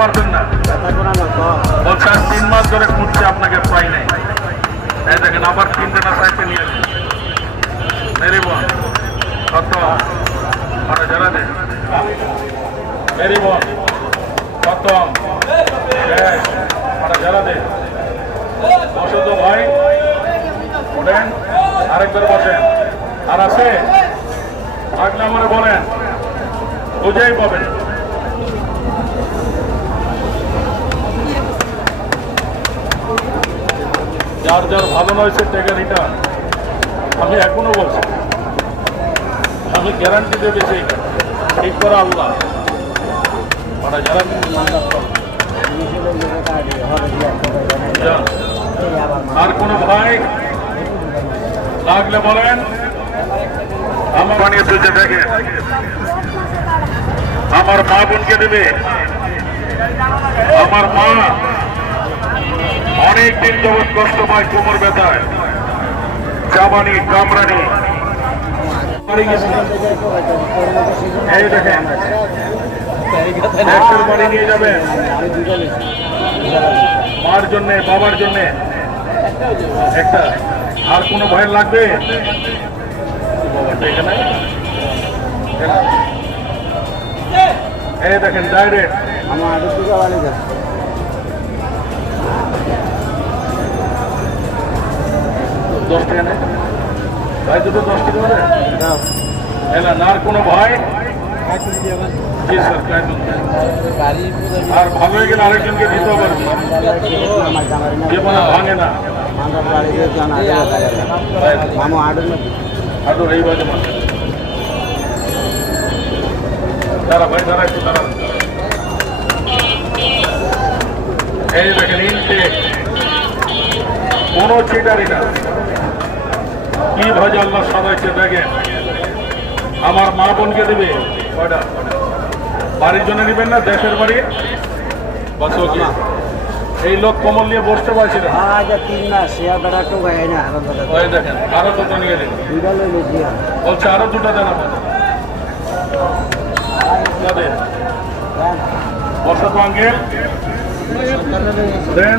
পারবেন না। বলছে আর তিন মাস ধরে খুঁজছে আপনাকে পাই নাই। এই দেখেন, আবার তিনটে না চারটে নিয়ে মেরি বোন কত? মানে যারা দে মেরি বোন কত? মানে যারা দে বসো তো ভাই। ওঠেন আরেকবার বসেন। আর আছে? থাকলে আমার বলেন। বুঝেই পাবেন। যার যার ভালো নয় সে টেকা রিটার্ন আমি এখনও বলছি, আমি গ্যারান্টি দেবে সেই ঠিক করে আল্লাহ। ওরা যারা। আর কোন ভাই লাগলে বলেন, আমার আমার মা বোনকে দেবে। আমার মা অনেক দিন যাবৎ কষ্ট পায় কোমর ব্যথায়। চাবানি কামরানি। মার বাবার জন্যে। একটা, আর কোনো ভয় লাগবে। এই দেখেন ডাইরেক্ট আমার দশ টাকা নেই ভাই দুটো দশ টাকা করে এলা না আর কোনো ভয় আর ভালো হয়ে গেলে আরেকজনকে দিতে পারবি আমার জামাই না ভাঙে না। না আদৌ এই বাজে দাঁড়া ভাই দাঁড়া একটু দাঁড়া। এই দেখেন ইনটেক। কোনো চিটারি না। কি ভাজা আল্লাহ সাজাইছে দেখেন আমার মা বোনকে দেবে? কয়টা? বাড়ির জন্য নেবেন না দেশের বাড়ি? বাস এই লোক কমল নিয়ে বসতে পারছি না। আজ তিন মাস সে বেড়া তো গায়ে না আরও দুটো। নিয়ে বলছে আরও দুটো দেন আমাদের যাবে বসা তো আঙ্কেল। দেন।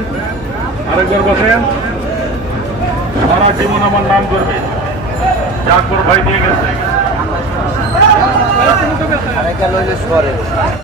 আরেকবার বসেন। সারা জীবন আমার নাম করবে? জাকবর ভাই দিয়ে গেছে।